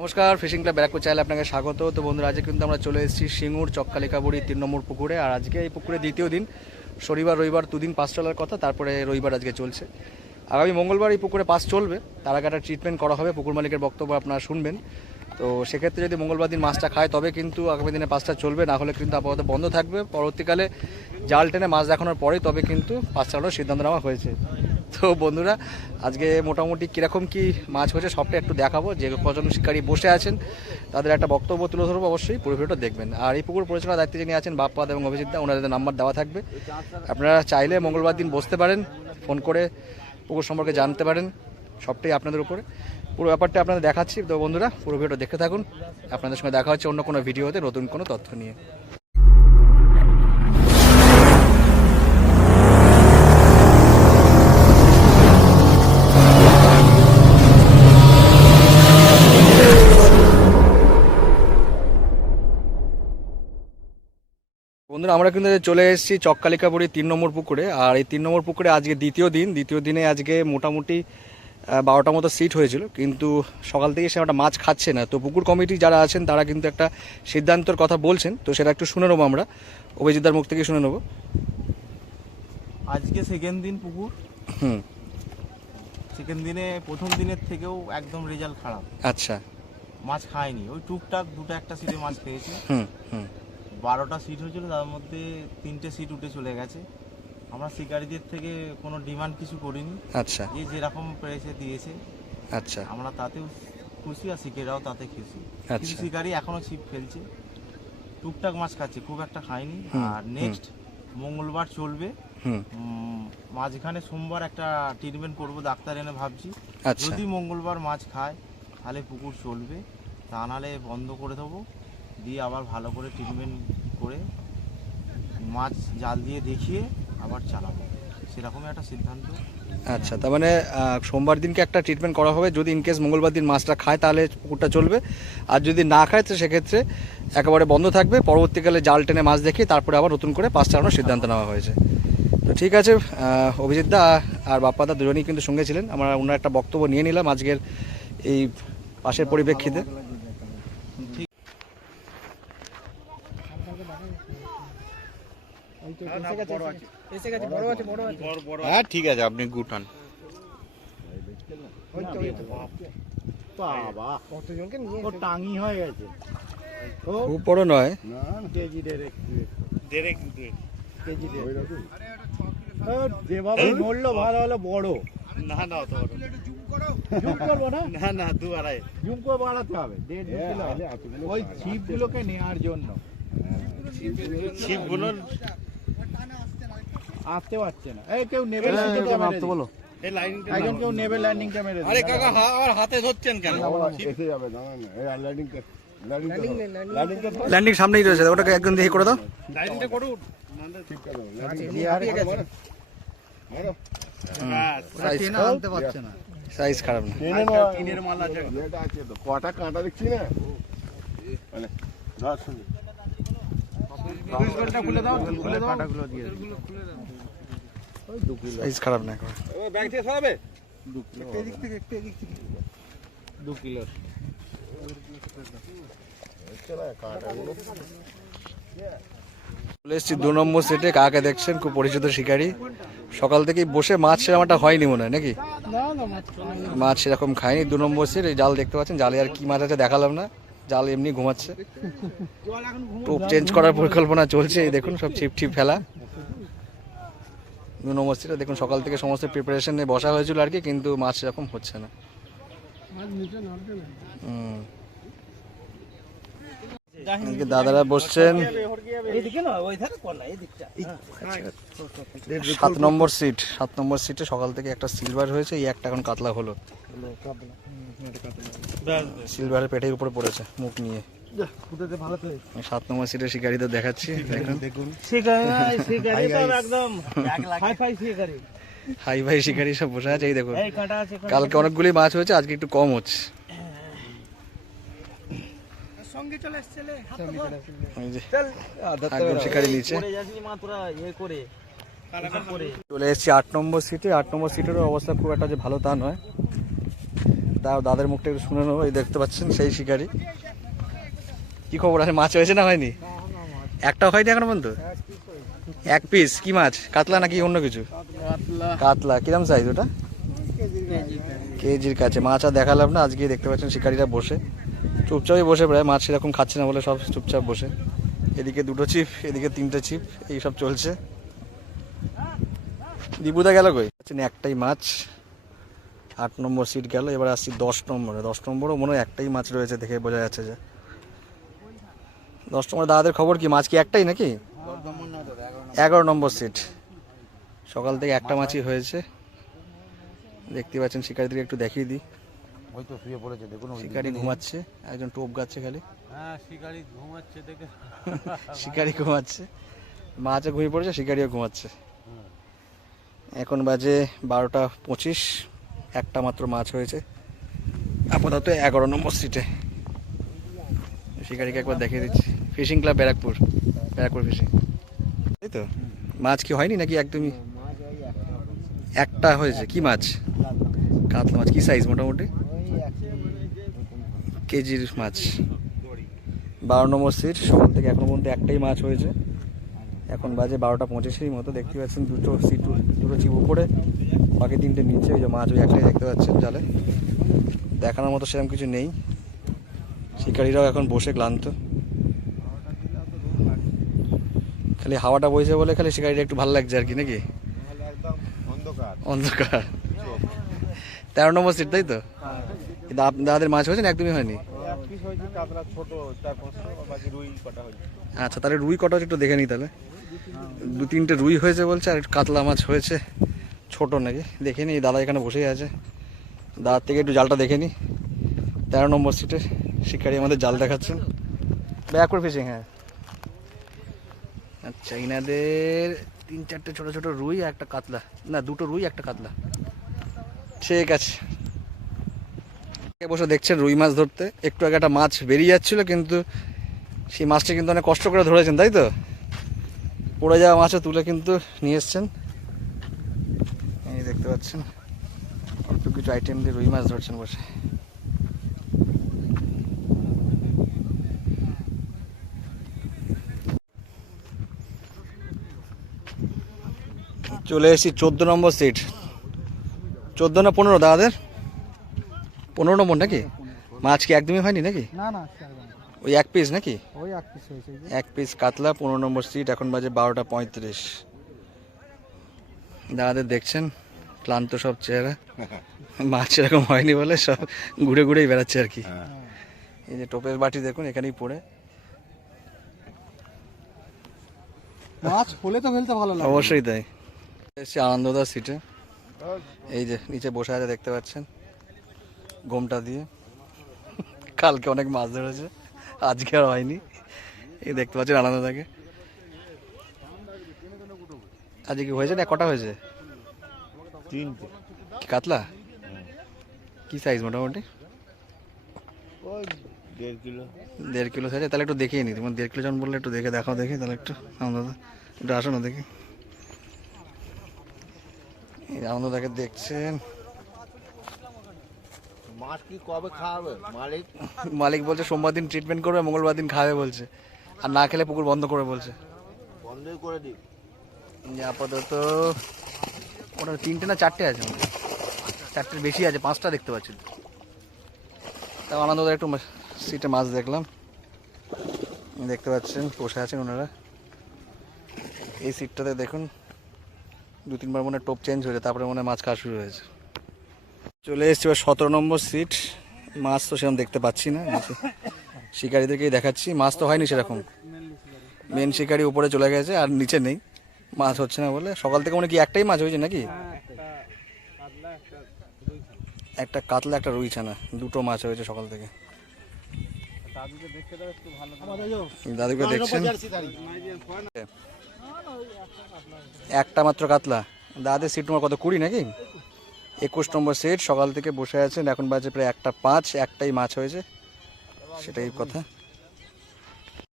নমস্কার, fishing club Barrackpore চ্যানেলে আপনাকে স্বাগত। তো বন্ধুরা, আজকে কিন্তু আমরা চলে এসেছি সিঙ্গুর চক্কালিকাবুড়ি 3 নম্বর পুকুরে। আর আজকে এই পুকুরে দ্বিতীয় দিন, শনিবার রবিবার দুদিন পাস চলার কথা, তারপরে রবিবার আজকে চলছে। আগামী মঙ্গলবার এই পুকুরে পাস চলবে, তার আগে একটা ট্রিটমেন্ট করা হবে। পুকুর মালিকের বক্তব্য আপনারা শুনবেন। তো সেক্ষেত্রে যদি মঙ্গলবার দিন মাছটা খায় তবে কিন্তু আগামী দিনে পাসটা চলবে, না হলে কিন্তু আপাতত বন্ধ থাকবে। পরবর্তীকালে জাল টেনে মাছ দেখানোর পরেই তবে কিন্তু পাস চালানোর সিদ্ধান্ত নেওয়া হয়েছে। তো বন্ধুরা, আজকে মোটামুটি কীরকম কী মাছ হয়েছে সবটা একটু দেখাবো। যে কজন শিকারী বসে আছেন তাদের একটা বক্তব্য তুলে ধরবো, অবশ্যই পুরো ভিডিওটা দেখবেন। আর এই পুকুর পরিচালনার দায়িত্বে যিনি আছেন বাপ্পাদ এবং অভিজিৎ দা, ওনাদের নাম্বার দেওয়া থাকবে। আপনারা চাইলে মঙ্গলবার দিন বসতে পারেন, ফোন করে পুকুর সম্পর্কে জানতে পারেন। সবটাই আপনাদের উপরে, পুরো ব্যাপারটা আপনাদের দেখাচ্ছি। তো বন্ধুরা, পুরো ভিডিও দেখতে থাকুন। আপনাদের সঙ্গে দেখা হচ্ছে অন্য কোনো ভিডিওতে নতুন কোনো তথ্য নিয়ে। বন্ধুরা, আমরা কিন্তু চলে এসেছি চক্কালিকাবুড়ি 3 নম্বর পুকুরে। আর এই 3 নম্বর পুকুরে আজকে দ্বিতীয় দিনে আজকে মোটামুটি 12টা মতো সিট হয়েছিল, কিন্তু সকাল থেকে সে একটা মাছ খাচ্ছে না। তো পুকুর কমিটি যারা আছেন তারা কিন্তু একটা সিদ্ধান্তের কথা বলছেন, তো সেটা একটু শুনে নেবো আমরা, অভিজিৎদার মুখ থেকে শুনে নেবো। আজকে সেকেন্ড দিন পুকুর। সেকেন্ড দিনে প্রথম দিনের থেকেও একদম রেজাল্ট খারাপ। আচ্ছা, মাছ খায়নি, ওই টুকটাক দুটো একটা সিটে মাছ খেয়েছে। 12টা সিট হয়েছিল, তার মধ্যে 3টে সিট উঠে চলে গেছে। আমরা শিকারীদের থেকে কোনো ডিমান্ড কিছু করিনি। আচ্ছা, যে যেরকম পেয়েছে দিয়েছে। আচ্ছা, আমরা তাতেও খুশি, আর শিকারীরাও তাতে খুশি। আচ্ছা। কিন্তু শিকারী এখনো ছিপ ফেলছে, টুকটাক মাছ খাচ্ছে, খুব একটা খায়নি। আর নেক্সট মঙ্গলবার চলবে। মাঝখানে সোমবার একটা ট্রিটমেন্ট করব, ডাক্তার এনে ভাবছি। যদি মঙ্গলবার মাছ খায় তাহলে পুকুর চলবে, তা নাহলে বন্ধ করে দেবো, দিয়ে আবার ভালো করে ট্রিটমেন্ট করে মাছ জাল দিয়ে দেখিয়ে আবার চালাবো, সেরকমই একটা সিদ্ধান্ত। আচ্ছা, তার মানে সোমবার দিনকে একটা ট্রিটমেন্ট করা হবে। যদি ইনকেস মঙ্গলবার দিন মাছটা খায় তাহলে পুকুরটা চলবে, আর যদি না খায় তো সেক্ষেত্রে একেবারে বন্ধ থাকবে। পরবর্তীকালে জাল টেনে মাছ দেখি তারপরে আবার নতুন করে পাস চালানোর সিদ্ধান্ত নেওয়া হয়েছে। তো ঠিক আছে, অভিজিৎ দা আর বাপ্পাদা দুজনেই কিন্তু সঙ্গে ছিলেন। আমরা ওনার একটা বক্তব্য নিয়ে নিলাম আজকের এই পাশের পরিপ্রেক্ষিতে। হ্যাঁ ঠিক আছে, আপনি গুটান। টাঙি হয়ে গেছে, খুব বড় নয়, যেভাবে নড়লো ভালো হলো বড়। না না অত বড় জুম করবো না, না না, 2-2.5 জুম করে বাড়াতে হবে। ওই ছিপগুলোকে নেওয়ার জন্য ছিপগুলোর আসতে পারছে না। এই কেউ নেবে ল্যান্ডিংটা মেরে বলো, এই লাইনটা একজন কেউ নেবে ল্যান্ডিংটা মেরে। আরে কাকা, আর হাতে ধরছেন কেন? এসে যাবে, দাঁড়ান না, এই ল্যান্ডিংটা ল্যান্ডিং সামনেই রয়েছে, ওটাকে একদম দেখে করে দাও। লাইনটা করুন। ঠিক করে দাও, সাইজ খারাপ না। টিনের মাল আছে। এটা আছে তো, কটা কাঁটা দেখছি না, মানে ধর শুনি খুলে দাও, খুলে দাও। কাটাগুলো দিয়ে সাইজ খারাপ না। ব্যাগ থেকে সরাবে 2 কিলো। চলে এসেছি 2 নম্বর সিটে। কাকে দেখছেন? খুব পরিচিত শিকারী। সকাল থেকেই বসে মাছ সেরকম একটা হয়নি মনে হয়, নাকি? মাছ সেরকম খায়নি। 2 নম্বর সিট। এই জাল দেখতে পাচ্ছেন, জালে আর কি মাছ আছে দেখালাম না, জাল এমনি ঘুমাচ্ছে। টোপ চেঞ্জ করার পরিকল্পনা চলছে। এই দেখুন সব ছিপ টিপ ফেলা। 2 নম্বর সিটে দেখুন সকাল থেকে সমস্ত প্রিপারেশনে বসা হয়েছিল আর কি, কিন্তু মাছ সেরকম হচ্ছে না। দাদারা বসছেন 7 নম্বর সিট। 7 নম্বর সিটে সকাল থেকে একটা সিলভার হয়েছে, এই একটা এখন কাতলা হলো। সিলভারের পেটের উপরে পড়েছে মুখ নিয়ে। 7 নম্বর সিটে শিকারীদের দেখাচ্ছি, দেখুন হাই ভাই শিকারী সব বসে আছে। এই দেখুন, কালকে অনেকগুলি মাছ হয়েছে, আজকে একটু কম হচ্ছে। শিকারী নিচে চলে এসেছি 8 নম্বর সিটে। 8 নম্বর সিটেরও অবস্থা খুব একটা যে ভালো তা নয়। দাদার মুখটা একটু শুনে নেবো। এই দেখতে পাচ্ছেন সেই শিকারি। কি খবর আছে, মাছ হয়েছে না হয়নি? একটাও হয়নি এখনো পর্যন্ত? এক পিস কি মাছ, কাতলা নাকি অন্য কিছু? কাতলা। কিরম সাইজ ওটা? কেজির কাছে। মাছ আর দেখালাম না, আজকে দেখতে পাচ্ছেন শিকারিরা বসে চুপচাপই বসে, প্রায় মাছ সেরকম খাচ্ছে না বলে সব চুপচাপ বসে। এদিকে 2টো ছিপ, এদিকে 3টে ছিপ, এইসব চলছে। দীপুদা গেল কই? একটাই মাছ, 8 নম্বর সিট গেল। এবার আসছি 10 নম্বরে। 10 নম্বরও মনে হয় একটাই মাছ রয়েছে, দেখে বোঝা যাচ্ছে যে। 10 নম্বর দাদাদের খবর কি, মাছ কি একটাই নাকি? 11 নম্বর সিট। সকাল থেকে একটা মাছই হয়েছে। দেখতে পাচ্ছেন শিকারিদেরকে একটু দেখিয়ে দিই। ওই তো শুয়ে পড়েছে দেখুন। শিকারি ঘুমাচ্ছে, একজন টোপ গাচ্ছে খালি। হ্যাঁ শিকারি ঘুমাচ্ছে দেখে। শিকারি ঘুমাচ্ছে, মাছও ঘুমিয়ে পড়েছে, শিকারিও ঘুমাচ্ছে। এখন বাজে 12টা 25। একটা মাত্র মাছ হয়েছে আপাতত 11 নম্বর সিটে। শিকারিকে একবার দেখিয়ে দিচ্ছি। Fishing club Barrackpore, Barrackpore fishing. তাই তো, মাছ কি হয়নি নাকি একদমই? একটা হয়েছে। কি মাছ? কাতলা মাছ। কি সাইজ মোটামুটি? কেজির মাছ। 12 নম্বর সিট। সকাল থেকে এখনো পর্যন্ত একটাই মাছ হয়েছে। এখন বাজে 12টা 25 মতো। দেখতে পাচ্ছেন 2টো সিট, 2টো ছিপ উপরে, বাকি 3টে নিচে। ওই যে মাছ ওই একটাই দেখতে পাচ্ছেন জালে। দেখানোর মতো সেরকম কিছু নেই। শিকারিরাও এখন বসে ক্লান্ত। খালি হাওয়াটা বইছে বলে খালি শিকারিটা একটু ভালো লাগছে আর কি, নাকি? অন্ধকার। 13 নম্বর সিট, তাই তো? কিন্তু আপনাদের মাছ হয়েছে না একদমই হয়নি? আচ্ছা, তাহলে রুই কটা একটু দেখে নিই তাহলে। 2-3টে রুই হয়েছে বলছে, আর একটু কাতলা মাছ হয়েছে ছোট নাকি, দেখে নিই। দাদা এখানে বসেই আছে, দাদার থেকে একটু জালটা দেখে নিই। 13 নম্বর সিটে শিকারি আমাদের জাল দেখাচ্ছেন। Backward fishing. হ্যাঁ, আচ্ছা। ইনাদের 3-4টে ছোট ছোট রুই আর একটা কাতলা, না 2টো রুই একটা কাতলা। ঠিক আছে, বসে দেখছেন রুই মাছ ধরতে। একটু আগে একটা মাছ বেরিয়ে যাচ্ছিল, কিন্তু সেই মাছটা কিন্তু অনেক কষ্ট করে ধরেছেন, তাই তো? পড়ে যাওয়া মাছও তুলে কিন্তু নিয়ে এসছেন। এই দেখতে পাচ্ছেন অল্প কিছু আইটেম দিয়ে রুই মাছ ধরছেন বসে। চলে এসেছি 14 নম্বর সিট। 14 না 15 দাদাদের? 15 নম্বর নাকি? মাছ কি একদমই হয়নি নাকি? না না, ওই এক পিস নাকি? ওই এক পিস হয়েছে। এক পিস কাতলা। 15 নম্বর সিট। এখন বাজে 12টা 35। দাদাদের দেখছেন ক্লান্ত সব চেহারা। মাছ এরকম হয়নি বলে সব ঘুরে ঘুরেই বেড়াচ্ছে আর কি। এই যে টোপের বাটি দেখুন এখানেই পড়ে। মাছ হলে তো ফেলতে ভালো লাগে। অবশ্যই তাই। এসছি আনন্দদার সিটে। এই যে নিচে বসে আছে দেখতে পাচ্ছেন ঘোমটা দিয়ে। কালকে অনেক মাছ ধরেছে, আজকে আর হয়নি। এই দেখতে পাচ্ছেন আনন্দদাকে। আজকে কি হয়েছে না, কটা হয়েছে? 3টে। কাতলা কি সাইজ মোটামুটি? ওই 1.5 কিলো। 1.5 kilo size. তাহলে একটু দেখিয়ে নি। তোমার 1.5 কিলো যখন বললে একটু দেখে দেখাও দেখি তাহলে। একটু আনন্দদা একটু আসো না দেখি। এই আনন্দদাকে দেখছেন। মাছ কি কবে খাওয়াবে মালিক? মালিক বলছে সোমবার দিন ট্রিটমেন্ট করবে, মঙ্গলবার দিন খাবে বলছে, আর না খেলে পুকুর বন্ধ করে বলছে। বন্ধই করে দিই। আপাতত ওটা 3টে না 4টে আছে, 4টের বেশি আছে, 5টা দেখতে পাচ্ছি। তাও আনন্দদার একটু সিটে মাছ দেখলাম। দেখতে পাচ্ছেন বসে আছেন ওনারা। এই সিটটাতে দেখুন 2-3 বার মনে টোপ চেঞ্জ হয়েছে, তারপরে মনে মাছ খাওয়া শুরু হয়েছে। চলে এসছি এবার 17 নম্বর সিট। মাছ তো সেরকম দেখতে পাচ্ছি না, শিকারিদেরকেই দেখাচ্ছি। মাছ তো হয়নি সেরকম, মেন শিকারি উপরে চলে গেছে আর নিচে নেই, মাছ হচ্ছে না বলে। সকাল থেকে মনে কি একটাই মাছ হয়েছে নাকি? একটা কাতলা একটা রুই ছানা, 2টো মাছ হয়েছে সকাল থেকে। দাদুকে দেখছেন একটা মাত্র কাতলা। দাদাদের সিট নম্বর কত? 20 নাকি? 21 নম্বর সিট। সকাল থেকে বসে আছেন, এখন বাজে প্রায় 1টা 5। একটাই মাছ হয়েছে, সেটাই কথা।